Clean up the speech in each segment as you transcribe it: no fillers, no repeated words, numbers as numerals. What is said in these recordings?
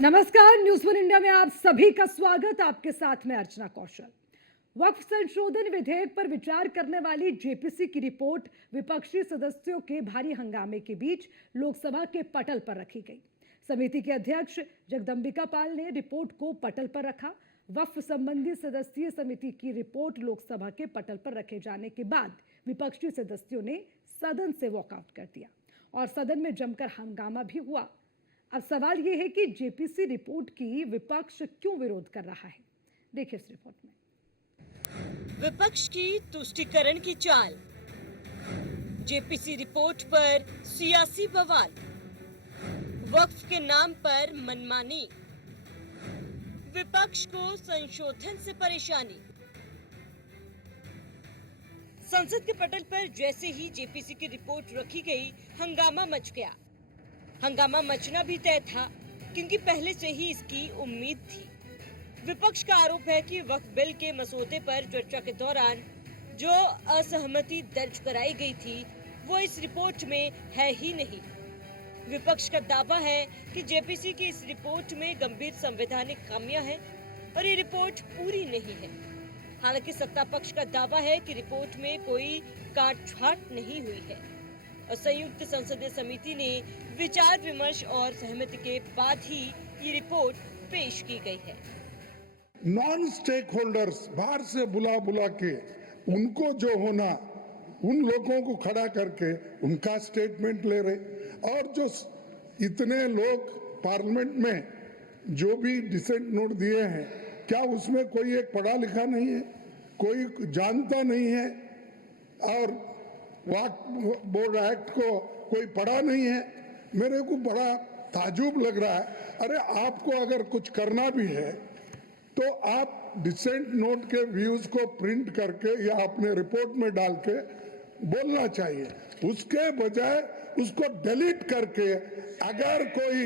नमस्कार, news one India में आप सभी का स्वागत। आपके साथ में अर्चना कौशल। वक्फ संशोधन विधेयक पर विचार करने वाली जेपीसी की रिपोर्ट विपक्षी सदस्यों के भारी हंगामे के बीच लोकसभा के पटल पर रखी गई। समिति के अध्यक्ष जगदंबिका पाल ने रिपोर्ट को पटल पर रखा। वक्फ संबंधी सदस्यीय समिति की रिपोर्ट लोकसभा के पटल पर रखे जाने के बाद विपक्षी सदस्यों ने सदन से वॉकआउट कर दिया और सदन में जमकर हंगामा भी हुआ। अब सवाल यह है कि जेपीसी रिपोर्ट की विपक्ष क्यों विरोध कर रहा है। देखिए इस रिपोर्ट में। विपक्ष की तुष्टीकरण की चाल, जेपीसी रिपोर्ट पर सियासी बवाल, वक्फ के नाम पर मनमानी, विपक्ष को संशोधन से परेशानी। संसद के पटल पर जैसे ही जेपीसी की रिपोर्ट रखी गई, हंगामा मच गया। हंगामा मचना भी तय था क्योंकि पहले से ही इसकी उम्मीद थी। विपक्ष का आरोप है कि वक्फ बिल के मसौदे पर चर्चा के दौरान जो असहमति दर्ज कराई गई थी वो इस रिपोर्ट में है ही नहीं। विपक्ष का दावा है कि जेपीसी की इस रिपोर्ट में गंभीर संवैधानिक खामियां हैं और ये रिपोर्ट पूरी नहीं है। हालांकि सत्ता पक्ष का दावा है कि रिपोर्ट में कोई काट-छांट नहीं हुई है और संयुक्त संसदीय समिति ने विचार विमर्श और सहमति के बाद ही ये रिपोर्ट पेश की गई है। नॉन स्टेक होल्डर्स बाहर से बुला के उनको जो होना, उन लोगों को खड़ा करके उनका स्टेटमेंट ले रहे, और जो इतने लोग पार्लियामेंट में जो भी डिसेंट नोट दिए हैं, क्या उसमें कोई एक पढ़ा लिखा नहीं है, कोई जानता नहीं है और वक्फ बोर्ड एक्ट को कोई पढ़ा नहीं है। मेरे को बड़ा ताजुब लग रहा है। अरे आपको अगर कुछ करना भी है तो आप डिसेंट नोट के व्यूज को प्रिंट करके या अपने रिपोर्ट में डाल के बोलना चाहिए, उसके बजाय उसको डिलीट करके अगर कोई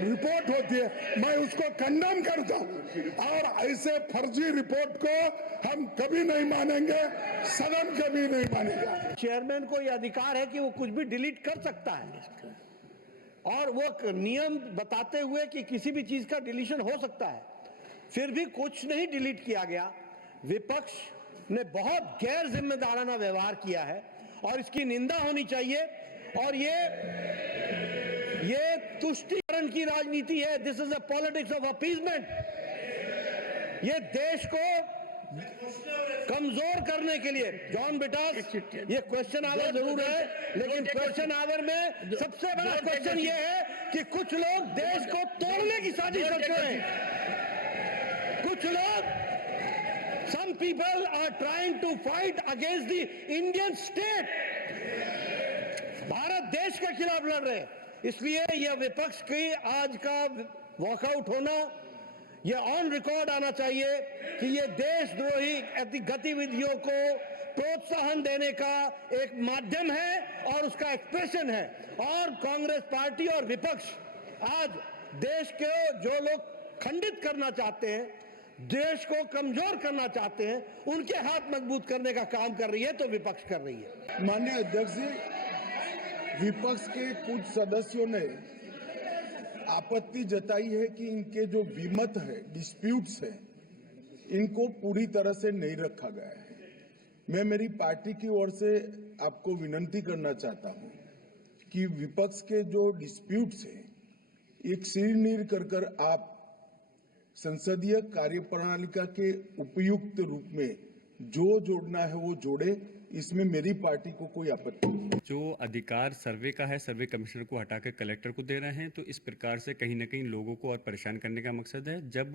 रिपोर्ट होती है मैं उसको कंडेम करता हूं, और ऐसे फर्जी रिपोर्ट को हम कभी नहीं मानेंगे, सदन कभी नहीं मानेगा। चेयरमैन को यह अधिकार है कि वो कुछ भी डिलीट कर सकता है और वो नियम बताते हुए कि किसी भी चीज का डिलीशन हो सकता है, फिर भी कुछ नहीं डिलीट किया गया। विपक्ष ने बहुत गैर जिम्मेदाराना व्यवहार किया है और इसकी निंदा होनी चाहिए। और ये तुष्टीकरण की राजनीति है। This is a politics of appeasement. ये देश को कमजोर करने के लिए, जॉन बिटास, ये क्वेश्चन आवर जरूर है, लेकिन क्वेश्चन आवर में सबसे बड़ा क्वेश्चन ये है कि कुछ लोग देश को तोड़ने की साजिश करते हैं। कुछ लोग, some people are trying to fight against the Indian state. Bharat देश के खिलाफ लड़ रहे हैं। इसलिए यह विपक्ष की आज का वॉकआउट होना, यह ऑन रिकॉर्ड आना चाहिए कि यह देशद्रोही गतिविधियों को प्रोत्साहन देने का एक माध्यम है और उसका एक्सप्रेशन है। और कांग्रेस पार्टी और विपक्ष आज देश के जो लोग खंडित करना चाहते हैं, देश को कमजोर करना चाहते हैं, उनके हाथ मजबूत करने का काम कर रही है, तो विपक्ष कर रही है। माननीय अध्यक्ष जी, विपक्ष के कुछ सदस्यों ने आपत्ति जताई है कि इनके जो विमत है, डिस्प्यूट्स है, इनको पूरी तरह से नहीं रखा गया है। मैं मेरी पार्टी की ओर से आपको विनती करना चाहता हूं कि विपक्ष के जो डिस्प्यूट्स है, एक सिर कर आप संसदीय कार्यप्रणालिका के उपयुक्त रूप में जो जोड़ना है वो जोड़े। इसमें मेरी पार्टी को कोई आपत्ति नहीं। जो अधिकार सर्वे का है, सर्वे कमिश्नर को हटाकर कलेक्टर को दे रहे हैं, तो इस प्रकार से कहीं ना कहीं लोगों को और परेशान करने का मकसद है। जब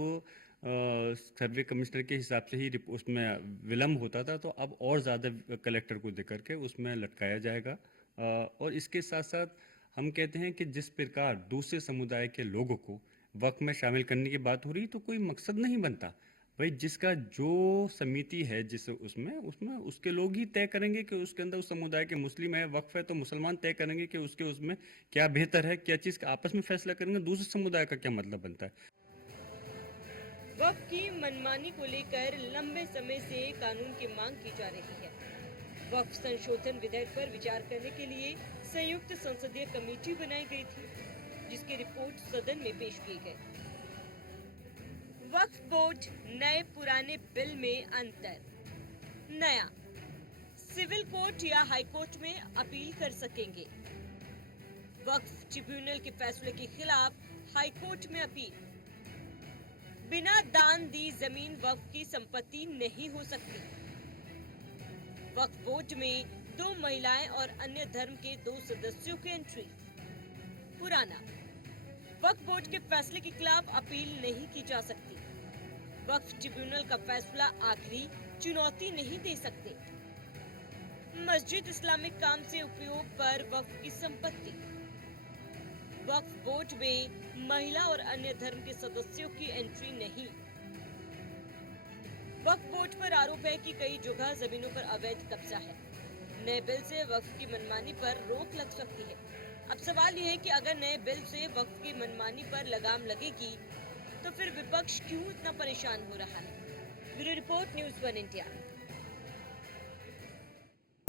सर्वे कमिश्नर के हिसाब से ही उसमें विलम्ब होता था, तो अब और ज़्यादा कलेक्टर को देकर के उसमें लटकाया जाएगा। और इसके साथ साथ हम कहते हैं कि जिस प्रकार दूसरे समुदाय के लोगों को वक्फ में शामिल करने की बात हो रही, तो कोई मकसद नहीं बनता भाई। जिसका जो समिति है, जिस उसमें उसके लोग ही तय करेंगे कि उसके अंदर उस समुदाय के मुस्लिम है, वक्फ है, तो मुसलमान तय करेंगे कि उसके उसमें क्या बेहतर है, क्या चीज़ का आपस में फैसला करेंगे। दूसरे समुदाय का क्या मतलब बनता है। वक्फ की मनमानी को लेकर लंबे समय से कानून की मांग की जा रही है। वक्फ संशोधन विधेयक पर विचार करने के लिए संयुक्त संसदीय कमेटी बनाई गई थी। जिसकी रिपोर्ट सदन में पेश की गई। वक्फ बोर्ड नए पुराने बिल में अंतर। नया, सिविल कोर्ट या हाई कोर्ट में अपील कर सकेंगे। वक्फ ट्रिब्यूनल के फैसले के खिलाफ हाई कोर्ट में अपील। बिना दान दी जमीन वक्फ की संपत्ति नहीं हो सकती। वक्फ बोर्ड में 2 महिलाएं और अन्य धर्म के 2 सदस्यों की एंट्री। पुराना, वक्फ बोर्ड के फैसले के खिलाफ अपील नहीं की जा सकती। वक्फ ट्रिब्यूनल का फैसला आखिरी, चुनौती नहीं दे सकते। मस्जिद इस्लामिक काम से उपयोग पर वक्फ की संपत्ति। वक्फ बोर्ड में महिला और अन्य धर्म के सदस्यों की एंट्री नहीं। वक्फ बोर्ड पर आरोप है कि कई जगह जमीनों पर अवैध कब्जा है। नए बिल से वक्फ की मनमानी पर रोक लग सकती है। अब सवाल यह है कि अगर नए बिल से वक्फ की मनमानी पर लगाम लगेगी तो फिर विपक्ष क्यों इतना परेशान हो रहा है। Bureau report, news 1 India.